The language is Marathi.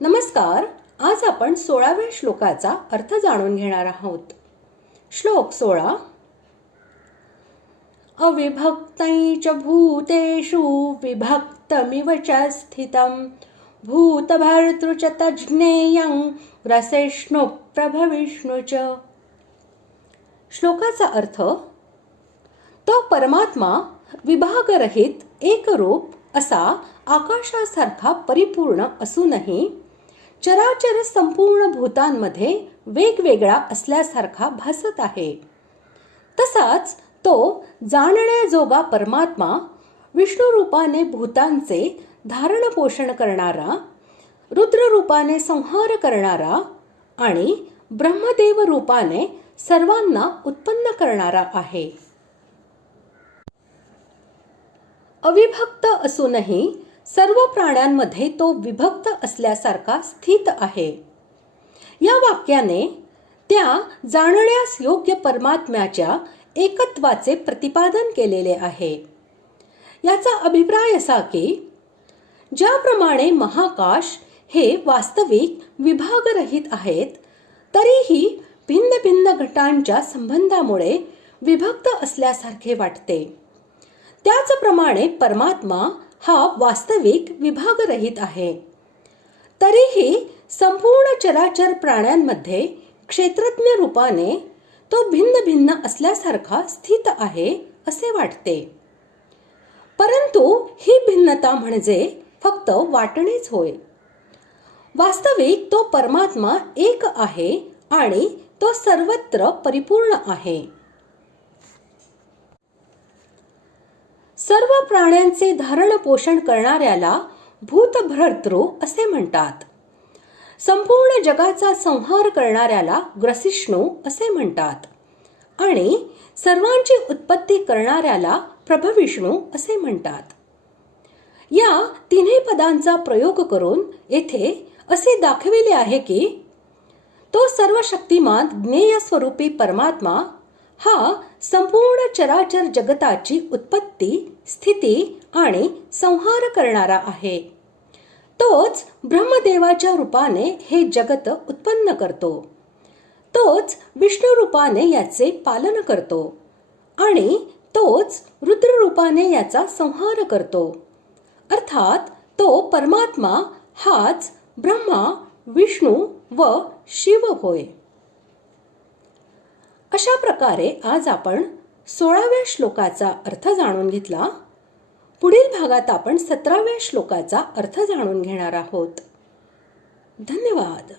नमस्कार. आज आपण 16व्या श्लोकाचा अर्थ जाणून घेणार आहोत. श्लोक 16. अविभक्तै च भूतेषु विभक्तमिव च स्थितं भूतभर्तृ च तज्ज्ञेयं ग्रसिष्णु प्रभविष्णु च. श्लोकाचा अर्थ: तो परमात्मा विभागरहित एकरूप असा आकाशासारखा परिपूर्ण असूनही चराचर संपूर्ण भूतांमध्ये वेगवेगळा असल्यासारखा भासत आहे. तसाच तो जाणण्याजोगा परमात्मा विष्णू रूपाने भूतांचे धारण पोषण करणारा, रुद्र रूपाने संहार करणारा आणि ब्रह्मदेव रूपाने सर्वांना उत्पन्न करणारा आहे. अविभक्त असूनही सर्व प्राण्यांमध्ये तो विभक्त असल्यासारखा स्थित आहे. या वाक्याने त्या जाणण्यास योग्य परमात्म्याच्या एकत्वाचे प्रतिपादन केलेले आहे. याचा अभिप्राय असा की ज्याप्रमाणे महाकाश हे वास्तविक विभागरहित आहेत, तरीही भिन्न भिन्न घटांच्या संबंधामुळे विभक्त असल्यासारखे वाटते, त्याचप्रमाणे परमात्मा हा वास्तविक विभागरहित आहे. तरीही संपूर्ण चराचर प्राण्यांमध्ये क्षेत्रज्ञ रूपाने तो भिन्न भिन्न असल्यासारखा स्थित आहे असे वाटते. परंतु ही भिन्नता म्हणजे फक्त वाटणेच होय. वास्तविक तो परमात्मा एक आहे आणि तो सर्वत्र परिपूर्ण आहे. सर्व प्राण्यांचे धारण पोषण करणाऱ्याला भूतभर्तृ असे म्हणतात. संपूर्ण जगाचा संहार करणाऱ्याला ग्रसिष्णू असे म्हणतात आणि सर्वांची उत्पत्ती करणाऱ्याला प्रभविष्णू असे म्हणतात. या तिन्ही पदांचा प्रयोग करून येथे असे दाखविले आहे की तो सर्वशक्तिमान ज्ञेय स्वरूपी परमात्मा हा संपूर्ण चराचर जगताची उत्पत्ती, स्थिती आणि संहार करणारा आहे. तोच ब्रह्मदेवाच्या रूपाने हे जगत उत्पन्न करतो. तोच विष्णू रूपाने याचे पालन करतो आणि तोच रुद्र रूपाने याचा संहार करतो. अर्थात तो परमात्मा हाच ब्रह्मा, विष्णू व शिव होय. अशा प्रकारे आज आपण 16व्या श्लोकाचा अर्थ जाणून घेतला. पुढील भागात आपण 17व्या श्लोकाचा अर्थ जाणून घेणार आहोत. धन्यवाद.